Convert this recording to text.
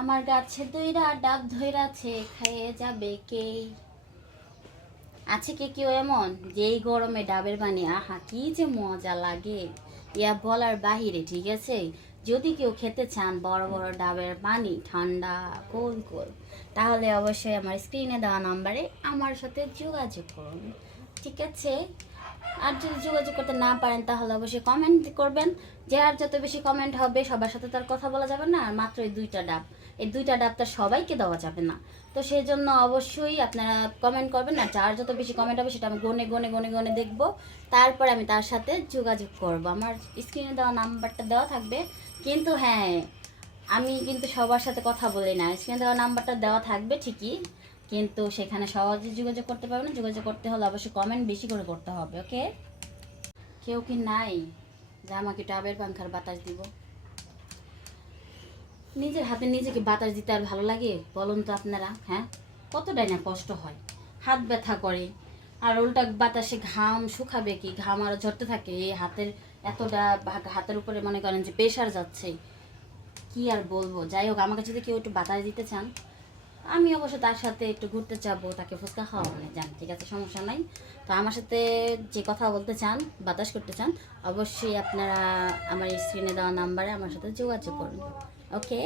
আমার গাছে দইরা, ডাব ধইরাছে খাইয়ে যাবে কে আছে কে কেউ এমন? যে এই গরমে ডাবের পানি, আহা, কি যে মজা লাগে। ইয়া বলার বাহিরে, ঠিক আছে? যদি কেউ খেতে চান বড় বড় ডাবের পানি, ঠান্ডা কোল কোল তাহলে অবশ্যই আমার স্ক্রিনে দেওয়া নাম্বারে আমার সাথে যোগাযোগ করুন, ঠিক আছে? আর যদি যোগাযোগ করতে না পারেন, তাহলে অবশ্যই কমেন্ট করবেন। যে আর যত বেশি কমেন্ট হবে, সবার সাথে তার কথা বলা যাবে না, আর মাত্র এই দুইটা ডাব। এই দুইটা ডাব তো সবাইকে দেওয়া যাবে না। তো সেই জন্য অবশ্যই আপনারা কমেন্ট করবেন, আর যার যত বেশি কমেন্ট হবে, সেটা আমি গনে গনে গনে গনে দেখব। তারপরে আমি তার সাথে যোগাযোগ করব। আমার স্ক্রিনে দেওয়া নাম্বারটা দেওয়া থাকবে। কিন্তু হ্যাঁ আমি কিন্তু সবার সাথে কথা বলি না। স্ক্রিনে দেওয়া নাম্বারটা দেওয়া থাকবে ঠিকই। কিন্তু সেখানে সহজে যোগাযোগ করতে পারবে না। যোগাযোগ করতে হলে অবশ্যই কমেন্ট বেশি করে করতে হবে ওকে কেউ কি নাই? যে আমাকে ডাবের পাংখার বাতাস দিব। নিজের হাতে নিজেকে বাতাস দিতে আর ভালো লাগে? বলুন তো আপনারা হ্যাঁ? কতটাই না কষ্ট হয়। হাত ব্যথা করে, আর উল্টা বাতাসে ঘাম শুকাবে কি? ঘাম আরও ঝরতে থাকে, এই হাতের এতটা হাতের উপরে মনে করেন যে প্রেশার যাচ্ছে। কি আর বলব? যাই হোক, আমাকে যদি কেউ একটু বাতাস দিতে চান আমি অবশ্য তার সাথে একটু ঘুরতে যাব, তাকে ফুচকা খাওয়াবো যান, ঠিক আছে, সমস্যা নাই। তো আমার সাথে যে কথা বলতে চান, বাতাস করতে চান, অবশ্যই আপনারা আমার স্ক্রিনে দেওয়া নাম্বারে আমার সাথে যোগাযোগ করুন ওকে